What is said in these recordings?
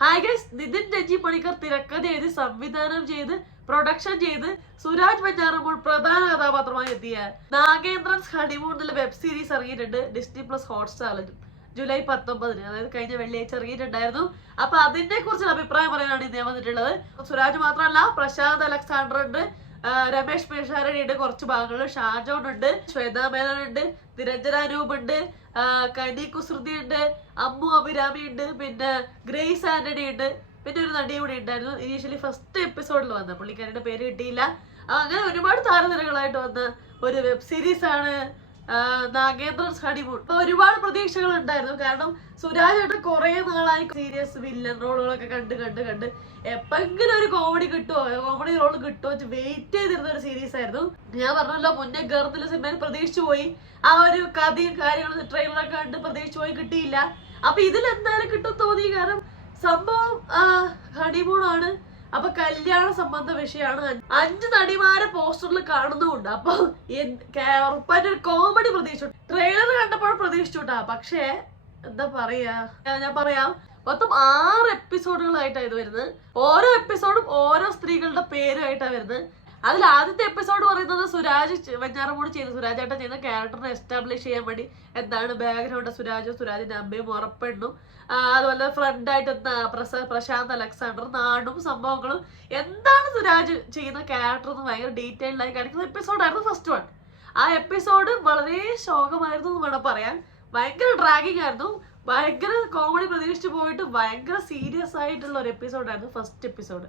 Hi guys, Nitin Ranji Panicker തിരക്കഥ എഴുതി സംവിധാനം ചെയ്ത് പ്രൊഡക്ഷൻ ചെയ്ത് സുരാജ് വെഞ്ഞാറമൂൾ പ്രധാന കഥാപാത്രമായി എത്തിയ നാഗേന്ദ്രൻസ് ഹണിമൂൺ എന്നുള്ള വെബ് സീരീസ് ഇറങ്ങിയിട്ടുണ്ട് ഡിസ്നി പ്ലസ് ഹോട്ട്സ്റ്റാറിലും ജൂലൈ 19, അതായത് കഴിഞ്ഞ വെള്ളിയാഴ്ച ഇറങ്ങിയിട്ടുണ്ടായിരുന്നു. അപ്പൊ അതിനെ കുറിച്ചുള്ള അഭിപ്രായം പറയാനാണ് ഇന്ന് ഞാൻ വന്നിട്ടുള്ളത്. സുരാജ് മാത്രമല്ല, പ്രശാന്ത് അലക്സാണ്ടർ ഉണ്ട്, രമേഷ് പിഷാരടി ഉണ്ട്, കുറച്ച് ഭാഗങ്ങളിൽ ഷാജോൺ ഉണ്ട്, ശ്വേതാ മേനോൻ ഉണ്ട്, നിരഞ്ജന അനൂപ് ഉണ്ട്, കനി കുസൃതി ഉണ്ട്, അമ്മു അഭിരാമി ഉണ്ട്, പിന്നെ ഗ്രേസ് ആന്റണി ഉണ്ട്, പിന്നെ ഒരു നടി കൂടി ഉണ്ടായിരുന്നു. ഇനീഷ്യലി ഫസ്റ്റ് എപ്പിസോഡിൽ വന്ന പുള്ളിക്കാരുടെ പേര് കിട്ടിയില്ല. അങ്ങനെ ഒരുപാട് താരനിരകളായിട്ട് വന്ന ഒരു വെബ് സീരീസ് ആണ് നാഗേന്ദ്രൻസ് ഹണിമൂൺ. അപ്പൊ ഒരുപാട് പ്രതീക്ഷകൾ ഉണ്ടായിരുന്നു. കാരണം സുരാജ് ഏട്ടൻ കുറെ നാളായി സീരിയസ് വില്ലൻ റോളുകളൊക്കെ കണ്ട് എപ്പെങ്കിലും ഒരു കോമഡി റോൾ കിട്ടുമോ വെയിറ്റ് ചെയ്തിരുന്ന ഒരു സീരീസ് ആയിരുന്നു. ഞാൻ പറഞ്ഞല്ലോ, മുന്നേ ഗർദിലെ സിനിമയിൽ പ്രതീക്ഷിച്ചു പോയി. ആ ഒരു കഥയും കാര്യങ്ങളും ട്രെയിലറൊക്കെ കണ്ട് പ്രതീക്ഷിച്ചു പോയി, കിട്ടിയില്ല. അപ്പൊ ഇതിൽ എന്തായാലും കിട്ടും തോന്നി. കാരണം സംഭവം ഹണിമൂണാണ്. അപ്പൊ കല്യാണ സംബന്ധ വിഷയമാണ്. 5 നടിമാരെ പോസ്റ്ററിൽ കാണുന്നുമുണ്ട്. അപ്പൊ ഉറപ്പായിട്ട് ഒരു കോമഡി പ്രതീക്ഷിച്ചു. ട്രെയിലർ കണ്ടപ്പോൾ പ്രതീക്ഷിച്ചുട്ടാ. പക്ഷേ എന്താ പറയാ, ഞാൻ പറയാം, മൊത്തം 6 എപ്പിസോഡുകളായിട്ടാണ് ഇത് വരുന്നത്. ഓരോ എപ്പിസോഡും ഓരോ സ്ത്രീകളുടെ പേരുമായിട്ടാണ് വരുന്നത്. അതിൽ ആദ്യത്തെ എപ്പിസോഡ് പറയുന്നത് സുരാജ് വെഞ്ഞാറമൂട് സുരാജ് ഏട്ടൻ ചെയ്യുന്ന ക്യാരക്ടറിനെ എസ്റ്റാബ്ലിഷ് ചെയ്യാൻ വേണ്ടി എന്താണ് ബാക്ക്ഗ്രൗണ്ട് സുരാജിന്റെ അമ്മയും ഉറപ്പെണ്ണും, അതുപോലെ ഫ്രണ്ടായിട്ട് പ്രശാന്ത് അലക്സാണ്ടർ, നാടും സംഭവങ്ങളും എന്താണ് സുരാജ് ചെയ്യുന്ന ക്യാരക്ടർ എന്ന് ഭയങ്കര ഡീറ്റെയിൽഡ് ആയി കാണിക്കുന്ന എപ്പിസോഡായിരുന്നു ഫസ്റ്റ് വൺ. ആ എപ്പിസോഡ് വളരെ ശോകമായിരുന്നു എന്ന് വേണം പറയാൻ. ഭയങ്കര ഡ്രാഗിങ് ആയിരുന്നു. ഭയങ്കര കോമഡി പ്രതീക്ഷിച്ചു പോയിട്ട് ഭയങ്കര സീരിയസ് ആയിട്ടുള്ള ഒരു എപ്പിസോഡായിരുന്നു ഫസ്റ്റ് എപ്പിസോഡ്.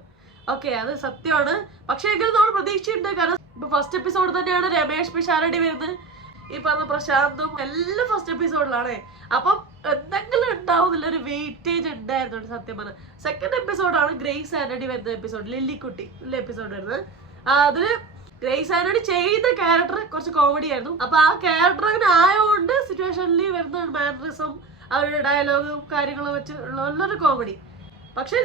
ഓക്കെ, അത് സത്യമാണ്. പക്ഷെ എങ്കിലും നമ്മൾ പ്രതീക്ഷയുണ്ട്. കാരണം ഇപ്പൊ ഫസ്റ്റ് എപ്പിസോഡ് തന്നെയാണ് രമേഷ് പിഷാരടി വരുന്നത്. ഈ പറഞ്ഞ പ്രശാന്തും എല്ലാം ഫസ്റ്റ് എപ്പിസോഡിലാണ്. അപ്പം എന്തെങ്കിലും ഉണ്ടാവുന്നില്ല, ഒരു വെയിറ്റേജ് ഉണ്ടായിരുന്നു സത്യം പറഞ്ഞ. സെക്കൻഡ് എപ്പിസോഡാണ് ഗ്രേസ് ആന്റണി വരുന്ന എപ്പിസോഡ്, ലില്ലിക്കുട്ടി എപ്പിസോഡ് വരുന്നത്. അതില് ഗ്രേസ് ആന്റണി ചെയ്ത ക്യാരക്ടർ കുറച്ച് കോമഡി ആയിരുന്നു. അപ്പൊ ആ ക്യാരക്ടർ അങ്ങനെ ആയതുകൊണ്ട് സിറ്റുവേഷനിൽ വരുന്ന മാനറിസം, അവരുടെ ഡയലോഗും കാര്യങ്ങളും വെച്ച് ഉള്ളൊരു കോമഡി. പക്ഷെ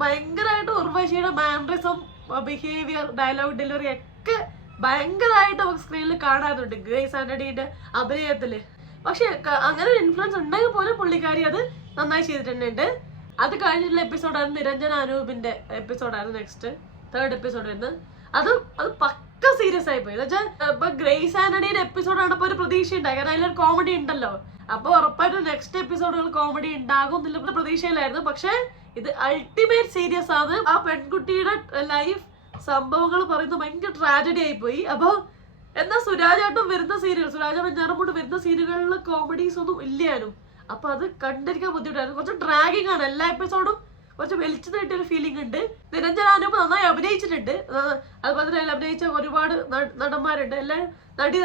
ഭയങ്കരമായിട്ട് ഉർവശിയുടെ മാനറിസം, ബിഹേവിയർ, ഡയലോഗ് ഡെലിവറി ഒക്കെ ഭയങ്കരമായിട്ട് നമുക്ക് സ്ക്രീനിൽ കാണാനുണ്ട് ഗ്രേസ് ആന്റണിയുടെ അഭിനയത്തില്. പക്ഷെ അങ്ങനെ ഒരു ഇൻഫ്ലുവൻസ് ഉണ്ടെങ്കിൽ പോലും പുള്ളിക്കാരി അത് നന്നായി ചെയ്തിട്ടുണ്ട്. അത് കഴിഞ്ഞിട്ടുള്ള എപ്പിസോഡായിരുന്നു നിരഞ്ജന അനൂപിന്റെ എപ്പിസോഡായിരുന്നു നെക്സ്റ്റ് തേർഡ് എപ്പിസോഡ് വരുന്നത്. അത് പക്ക സീരിയസ് ആയി പോയി. എന്നുവെച്ചാൽ ഇപ്പൊ ഗ്രേസ് ആന്റണിയുടെ എപ്പിസോഡാണ് ഇപ്പൊ ഒരു പ്രതീക്ഷ ഉണ്ടായി. കാരണം അതിലൊരു കോമഡി ഉണ്ടല്ലോ. അപ്പൊ ഉറപ്പായിട്ടും നെക്സ്റ്റ് എപ്പിസോഡുകൾ കോമഡി ഉണ്ടാകും എന്നുള്ള പ്രതീക്ഷയിലായിരുന്നു. പക്ഷെ ഇത് അൾട്ടിമേറ്റ് സീരിയസ് ആണ്. ആ പെൺകുട്ടിയുടെ ലൈഫ് സംഭവങ്ങൾ പറയുന്നത് ഭയങ്കര ട്രാജഡി ആയി പോയി. അപ്പൊ എന്നാ സുരാജായിട്ടും വരുന്ന സുരാജ വെഞ്ഞാറമൂട് വരുന്ന സീരിയലുകളിൽ കോമഡീസ് ഒന്നും ഇല്ലാനും. അപ്പൊ അത് കണ്ടിരിക്കാൻ ബുദ്ധിമുട്ടായിരുന്നു. കുറച്ച് ഡ്രാഗിങ് ആണ്. എല്ലാ എപ്പിസോഡും കുറച്ച് വെളിച്ചു നീട്ടിയൊരു ഫീലിംഗ് ഉണ്ട്. നിരഞ്ജന അനൂപ് നന്നായി അഭിനയിച്ചിട്ടുണ്ട്. അതുപോലെ തന്നെ അതിൽ അഭിനയിച്ച ഒരുപാട് നടന്മാരുണ്ട്,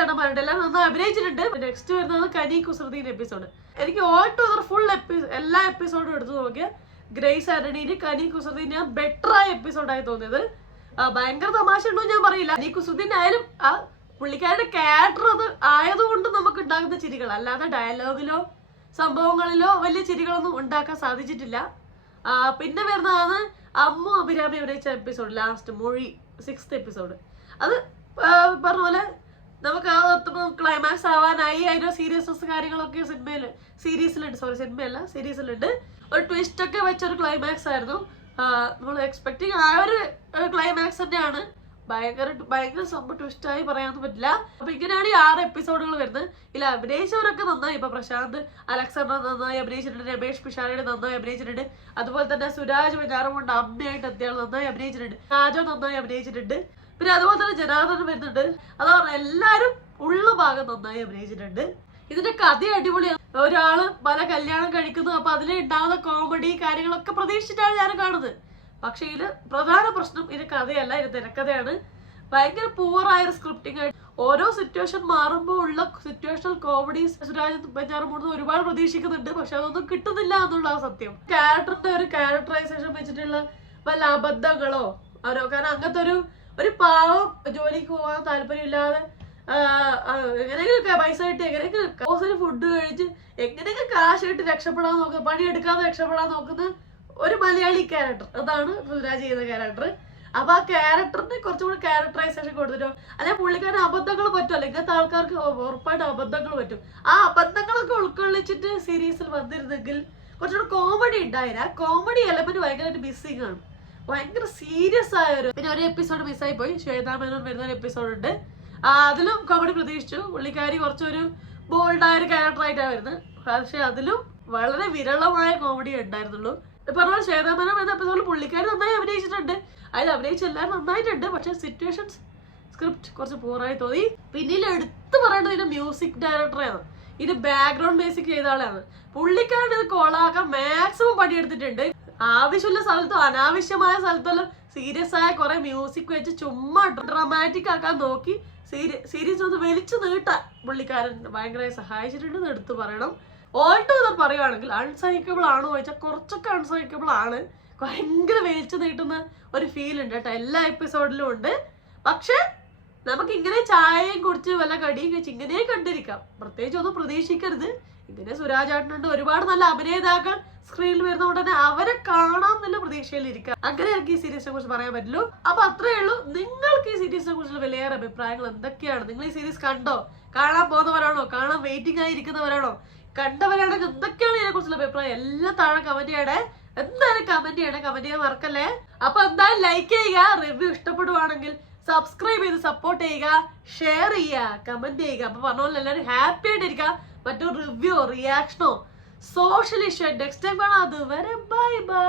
നടന്മാരുണ്ട്, എല്ലാം നന്നായി അഭിനയിച്ചിട്ടുണ്ട്. നെക്സ്റ്റ് വരുന്നത് കനി കുസൃതിന്റെ എപ്പിസോഡ്. എനിക്ക് ഓൾ ടുഗദർ ഫുൾ എല്ലാ എപ്പിസോഡും എടുത്തു നോക്കിയ ഗ്രേസ് ആന്റണിയുടെ കനി കുസൃതിന്റെ ബെറ്റർ ആയ എപ്പിസോഡായി തോന്നിയത്. ഭയങ്കര തമാശ ഉണ്ടോ ഞാൻ പറയില്ല. കനി കുസൃതിന്റെ ആയാലും ആ പുള്ളിക്കാരുടെ ക്യാരക്ടർ അത് ആയതുകൊണ്ട് നമുക്ക് ഉണ്ടാകുന്ന ചിരികൾ, അല്ലാതെ ഡയലോഗിലോ സംഭവങ്ങളിലോ വലിയ ചിരികളൊന്നും ഉണ്ടാക്കാൻ സാധിച്ചിട്ടില്ല. പിന്നെ വരുന്നതാണ് അമ്മു അഭിരാമി അഭിനയിച്ച എപ്പിസോഡ്, ലാസ്റ്റ് മൊഴി 6th എപ്പിസോഡ്. അത് പറഞ്ഞ പോലെ നമുക്ക് ക്ലൈമാക്സ് ആവാനായി. അതിന്റെ സീരിയസ്നെസ് കാര്യങ്ങളൊക്കെ സീരീസിലുണ്ട്. ഒരു ട്വിസ്റ്റ് ഒക്കെ വെച്ചൊരു ക്ലൈമാക്സ് ആയിരുന്നു. നമ്മൾ എക്സ്പെക്ടിങ് ആ ഒരു ക്ലൈമാക്സ് തന്നെയാണ്. ഭയങ്കര സംഭവം ട്വിസ്റ്റായി പറയാനൊന്നും പറ്റില്ല. അപ്പൊ ഇങ്ങനെയാണ് ഈ 6 എപ്പിസോഡുകൾ വരുന്നത്. ഇതിൽ അഭിനയിച്ചവരൊക്കെ നന്നായി. ഇപ്പൊ പ്രശാന്ത് അലക്സാണ്ടർ നന്നായി അഭിനയിച്ചിട്ടുണ്ട്, രമേഷ് പിഷാരടി നന്നായി അഭിനയിച്ചിട്ടുണ്ട്, അതുപോലെ തന്നെ സുരാജ് വെഞ്ഞാറമൂട് അമ്മയായിട്ട് എത്തിയാൽ നന്നായി അഭിനയിച്ചിട്ടുണ്ട്, ഷാജോ നന്നായി അഭിനയിച്ചിട്ടുണ്ട്, പിന്നെ അതുപോലെ തന്നെ ജനാർദ്ദൻ വരുന്നുണ്ട്. അതാ പറഞ്ഞ എല്ലാരും ഉള്ള ഭാഗം നന്നായി അഭിനയിച്ചിട്ടുണ്ട്. ഇതിന്റെ കഥ അടിപൊളിയാണ്. ഒരാള് പല കല്യാണം കഴിക്കുന്നു. അപ്പൊ അതിൽ ഉണ്ടാകുന്ന കോമഡി കാര്യങ്ങളൊക്കെ പ്രതീക്ഷിച്ചിട്ടാണ് ഞാൻ കാണുന്നത്. പക്ഷെ ഇതില് പ്രധാന പ്രശ്നം ഇത് കഥയല്ല, ഇത് തിരക്കഥയാണ്. ഭയങ്കര പൂറായൊരു സ്ക്രിപ്റ്റിംഗ് ആയിട്ട് ഓരോ സിറ്റുവേഷൻ മാറുമ്പോൾ ഉള്ള സിറ്റുവേഷണൽ കോമഡി സുരാജ് വെഞ്ഞാറമൂട് ഒരുപാട് പ്രതീക്ഷിക്കുന്നുണ്ട്. പക്ഷെ അതൊന്നും കിട്ടുന്നില്ല എന്നുള്ള സത്യം. ക്യാരക്ടറിന്റെ ഒരു ക്യാരക്ടറൈസേഷൻ വെച്ചിട്ടുള്ള വല്ല അബദ്ധങ്ങളോ കാരണം അങ്ങനത്തെ ഒരു പാവം ജോലിക്ക് പോകാൻ താല്പര്യമില്ലാതെ എങ്ങനെയെങ്കിലും പൈസ കിട്ടി എങ്ങനെയെങ്കിലും ഫുഡ് കഴിച്ച് എങ്ങനെയെങ്കിലും കാശ് കിട്ടി രക്ഷപ്പെടാൻ നോക്കുക, പണിയെടുക്കാതെ രക്ഷപ്പെടാൻ നോക്കുന്ന ഒരു മലയാളി ക്യാരക്ടർ. അതാണ് സുരാജ് ചെയ്യുന്ന ക്യാരക്ടർ. അപ്പൊ ആ ക്യാരക്ടറിന് കുറച്ചുകൂടി ക്യാരക്ടറൈസേഷൻ കൊടുത്തിട്ടോ, അല്ലെങ്കിൽ പുള്ളിക്കാരന് അബദ്ധങ്ങൾ പറ്റുമല്ലോ. ഇങ്ങനത്തെ ആൾക്കാർക്ക് ഉറപ്പായിട്ട് അബദ്ധങ്ങൾ പറ്റും. ആ അബദ്ധങ്ങളൊക്കെ ഉൾക്കൊള്ളിച്ചിട്ട് സീരീസിൽ വന്നിരുന്നെങ്കിൽ കുറച്ചുകൂടെ കോമഡി ഉണ്ടായില്ല. കോമഡി എലമെന്റ് ഭയങ്കരമായിട്ട് മിസ്സിംഗ് ആണ്. ഭയങ്കര സീരിയസ് ആയ പിന്നെ ഒരു എപ്പിസോഡ് മിസ്സായി പോയി. ശ്വേതാ മേനോൻ വരുന്ന ഒരു എപ്പിസോഡ് ഉണ്ട്. അതിലും കോമഡി പ്രതീക്ഷിച്ചു. പുള്ളിക്കാരി കുറച്ചൊരു ബോൾഡായ ഒരു ക്യാരക്ടറായിട്ടാണ് വരുന്നത്. പക്ഷെ അതിലും വളരെ വിരളമായ കോമഡി ഉണ്ടായിരുന്നുള്ളൂ. പറഞ്ഞ ശ്വേതാ മേനോൻ വരുന്ന എപ്പിസോഡിൽ പുള്ളിക്കാരി നന്നായി അഭിനയിച്ചിട്ടുണ്ട്. അതിൽ അഭിനയിച്ചെല്ലാവരും നന്നായിട്ടുണ്ട്. പക്ഷെ സിറ്റുവേഷൻസ് സ്ക്രിപ്റ്റ് കുറച്ച് പൂറായി തോന്നി. പിന്നീട് എടുത്തു പറയേണ്ടത് ഇതിന്റെ മ്യൂസിക് ഡയറക്ടറാണ്. ഇത് ബാക്ക്ഗ്രൗണ്ട് മ്യൂസിക് ചെയ്ത ആളാണ്. പുള്ളിക്കാരൻ ഇത് കോളാക്കാൻ മാക്സിമം പണിയെടുത്തിട്ടുണ്ട്. ആവശ്യമുള്ള സ്ഥലത്തും അനാവശ്യമായ സ്ഥലത്തെല്ലാം സീരിയസ് ആയ കുറെ മ്യൂസിക് വെച്ച് ചുമ്മാ ഡ്രാമാറ്റിക് ആക്കാൻ നോക്കി സീരീസ് ഒന്ന് വലിച്ചു നീട്ടാൻ പുള്ളിക്കാരൻ ഭയങ്കരമായി സഹായിച്ചിട്ടുണ്ടെന്ന് എടുത്തു പറയണം. ഓൾ ടുഗദർ പറയുവാണെങ്കിൽ അൺസൈക്കബിൾ ആണോ ചോദിച്ചാൽ കുറച്ചൊക്കെ അൺസൈക്കബിൾ ആണ്. ഭയങ്കര വലിച്ചു നീട്ടുന്ന ഒരു ഫീൽ ഉണ്ട് കേട്ടോ, എല്ലാ എപ്പിസോഡിലും ഉണ്ട്. പക്ഷെ നമുക്ക് ഇങ്ങനെ ചായയും കുടിച്ച് വല്ല കടിയും കഴിച്ച് ഇങ്ങനെ കണ്ടിരിക്കാം. പ്രത്യേകിച്ച് ഒന്നും പ്രതീക്ഷിക്കരുത്. ഇങ്ങനെ സുരാജ് ഏട്ടനുണ്ട്, ഒരുപാട് നല്ല അഭിനേതാക്കൾ സ്ക്രീനിൽ വരുന്നതുകൊണ്ട് തന്നെ അവരെ കാണാൻ നല്ല പ്രതീക്ഷയിലിരിക്കാം. അങ്ങനെ എനിക്ക് ഈ സീരീസിനെ കുറിച്ച് പറയാൻ പറ്റുള്ളൂ. അപ്പൊ അത്രേ ഉള്ളൂ. നിങ്ങൾക്ക് ഈ സീരീസിനെ കുറിച്ചുള്ള വിലയേറെ അഭിപ്രായങ്ങൾ എന്തൊക്കെയാണ്? നിങ്ങൾ ഈ സീരീസ് കണ്ടോ? കാണാൻ പോകുന്നവരാണോ? കാണാൻ വെയിറ്റിംഗ് ആയിരിക്കുന്നവരാണോ? കണ്ടവരാണെങ്കിൽ എന്തൊക്കെയാണ് ഇതിനെ കുറിച്ചുള്ള അഭിപ്രായം? എല്ലാം താഴെ കമന്റ് ചെയ്യണേ. എന്തായാലും കമന്റ് ചെയ്യണേ, കമന്റ് ചെയ്യാൻ മറക്കല്ലേ. അപ്പൊ എന്തായാലും ലൈക്ക് ചെയ്യുക, റിവ്യൂ ഇഷ്ടപ്പെടുവാണെങ്കിൽ സബ്സ്ക്രൈബ് ചെയ്ത് സപ്പോർട്ട് ചെയ്യുക, ഷെയർ ചെയ്യുക, കമന്റ് ചെയ്യുക. അപ്പൊ പറഞ്ഞ പോലെ എല്ലാവരും ഹാപ്പി ആയിട്ടിരിക്കുക. മറ്റൊരു റിവ്യൂ റിയാക്ഷനോ സോഷ്യൽ ഇഷ്യൂ നെക്സ്റ്റ് ടൈം കാണാം. അതുവരെ ബൈ ബൈ.